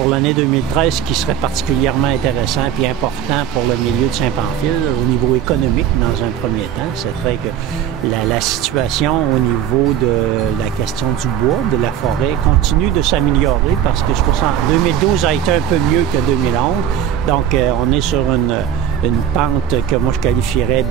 pour l'année 2013, ce qui serait particulièrement intéressant et important pour le milieu de Saint-Pamphile au niveau économique dans un premier temps, ce serait que la situation au niveau de la question du bois, de la forêt, continue de s'améliorer parce que je trouve ça, 2012 a été un peu mieux que 2011. Donc, on est sur une pente que moi je qualifierais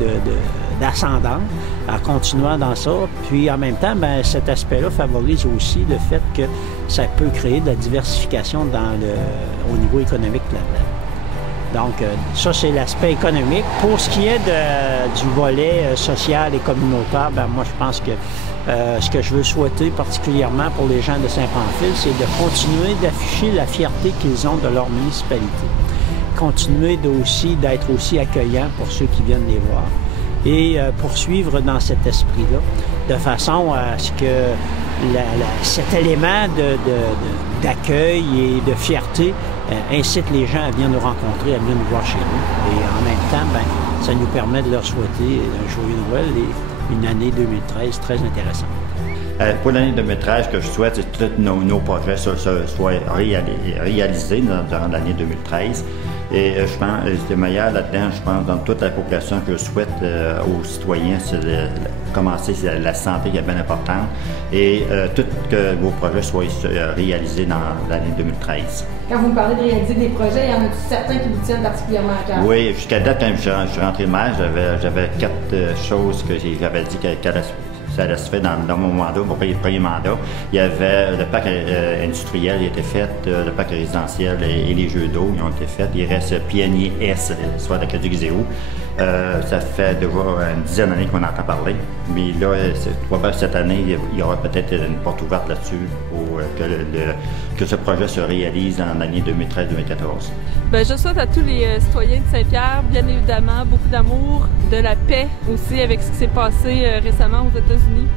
d'ascendante, en continuant dans ça. Puis en même temps, bien, cet aspect-là favorise aussi le fait que ça peut créer de la diversification au niveau économique là-dedans. Donc, ça, c'est l'aspect économique. Pour ce qui est du volet social et communautaire, bien, moi, je pense que ce que je veux souhaiter particulièrement pour les gens de Saint-Pamphile, c'est de continuer d'afficher la fierté qu'ils ont de leur municipalité. Continuer d'être aussi accueillant pour ceux qui viennent les voir et poursuivre dans cet esprit-là, de façon à ce que cet élément d'accueil et de fierté incite les gens à venir nous rencontrer, à venir nous voir chez nous. Et en même temps, bien, ça nous permet de leur souhaiter un joyeux Noël et une année 2013 très intéressante. Pour l'année 2013, ce que je souhaite, c'est que tous nos projets soient réalisés durant l'année 2013. Et je pense, le meilleur là-dedans, je pense, dans toute la population, que je souhaite aux citoyens, c'est de commencer, c'est la santé qui est bien importante. Et que vos projets soient réalisés dans l'année 2013. Quand vous me parlez de réaliser des projets, il y en a certains qui vous tiennent particulièrement à cœur? Oui, jusqu'à date, quand je suis rentré maire, j'avais 4 choses que j'avais dit ça allait se faire dans mon mandat, mon premier mandat. Il y avait le parc industriel qui a été fait, le parc résidentiel et les jeux d'eau qui ont été faits. Il reste Pionnier S, soit de Caduc-Zéro. Ça fait déjà une dizaine d'années qu'on entend parler. Mais là, probablement cette année, il y aura peut-être une porte ouverte là-dessus pour que ce projet se réalise en l'année 2013-2014. Bien, je souhaite à tous les citoyens de Saint-Pierre, bien évidemment, beaucoup d'amour, de la paix aussi avec ce qui s'est passé récemment aux États-Unis.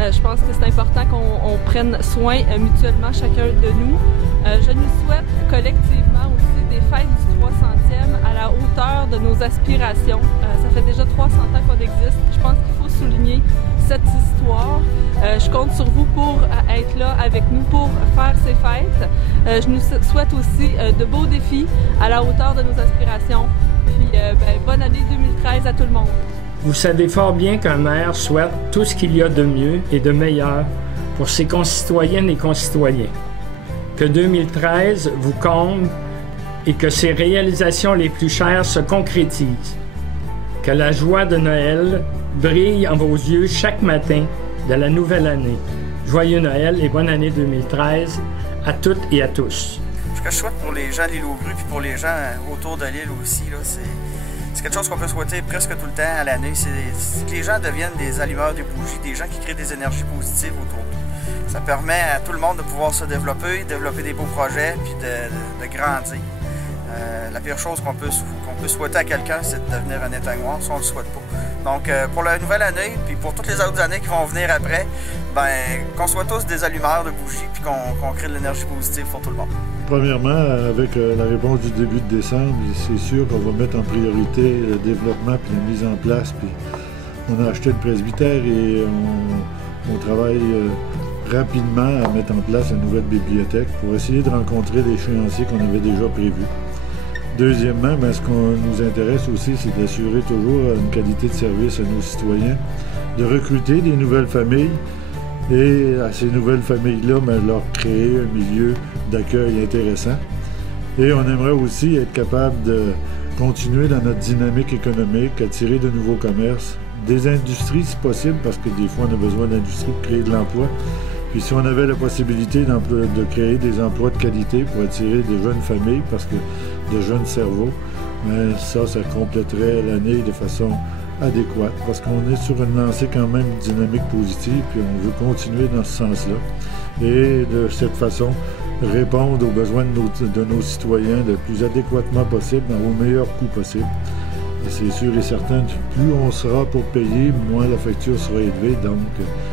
Je pense que c'est important qu'on prenne soin mutuellement chacun de nous. Je nous souhaite collectivement aussi des fêtes du 300e à la hauteur de nos aspirations. Ça fait déjà 300 ans qu'on existe. Je pense qu'il faut souligner cette histoire. Je compte sur vous pour être là avec nous pour faire ces fêtes. Je nous souhaite aussi de beaux défis à la hauteur de nos aspirations. Puis bonne année 2013 à tout le monde. Vous savez fort bien qu'un maire souhaite tout ce qu'il y a de mieux et de meilleur pour ses concitoyennes et concitoyens. Que 2013 vous comble et que ses réalisations les plus chères se concrétisent. Que la joie de Noël brille en vos yeux chaque matin de la nouvelle année. Joyeux Noël et bonne année 2013 à toutes et à tous. Ce que je souhaite pour les gens de l'île aux Grues puis pour les gens autour de l'île aussi, c'est quelque chose qu'on peut souhaiter presque tout le temps à l'année. C'est que les gens deviennent des allumeurs de bougies, des gens qui créent des énergies positives autour d'eux. Ça permet à tout le monde de pouvoir se développer des beaux projets puis de grandir. La pire chose qu'on peut souhaiter à quelqu'un, c'est de devenir un éteignoir, si on ne le souhaite pas. Donc, pour la nouvelle année, puis pour toutes les autres années qui vont venir après, qu'on soit tous des allumeurs de bougies, puis qu'on crée de l'énergie positive pour tout le monde. Premièrement, avec la réponse du début de décembre, c'est sûr qu'on va mettre en priorité le développement puis la mise en place. Puis on a acheté le presbytère et on travaille rapidement à mettre en place la nouvelle bibliothèque pour essayer de rencontrer l'échéancier qu'on avait déjà prévu. Deuxièmement, ce qu'on nous intéresse aussi, c'est d'assurer toujours une qualité de service à nos citoyens, de recruter des nouvelles familles et à ces nouvelles familles-là, leur créer un milieu d'accueil intéressant. Et on aimerait aussi être capable de continuer dans notre dynamique économique, attirer de nouveaux commerces, des industries si possible, parce que des fois on a besoin d'industries pour créer de l'emploi. Puis si on avait la possibilité de créer des emplois de qualité pour attirer des jeunes familles, parce que de jeunes cerveaux, ça compléterait l'année de façon adéquate, parce qu'on est sur une lancée quand même dynamique positive, puis on veut continuer dans ce sens-là. Et de cette façon, répondre aux besoins de nos citoyens le plus adéquatement possible, au meilleur coût possible. Et c'est sûr et certain, plus on sera pour payer, moins la facture sera élevée, donc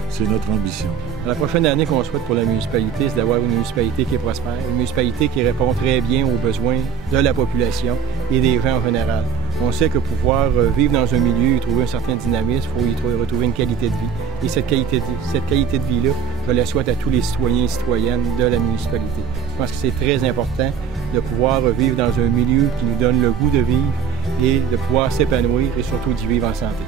c'est notre ambition. La prochaine année qu'on souhaite pour la municipalité, c'est d'avoir une municipalité qui est prospère, une municipalité qui répond très bien aux besoins de la population et des gens en général. On sait que pour pouvoir vivre dans un milieu et trouver un certain dynamisme, il faut y retrouver une qualité de vie. Et cette qualité de vie-là, je la souhaite à tous les citoyens et citoyennes de la municipalité. Je pense que c'est très important de pouvoir vivre dans un milieu qui nous donne le goût de vivre et de pouvoir s'épanouir et surtout d'y vivre en santé.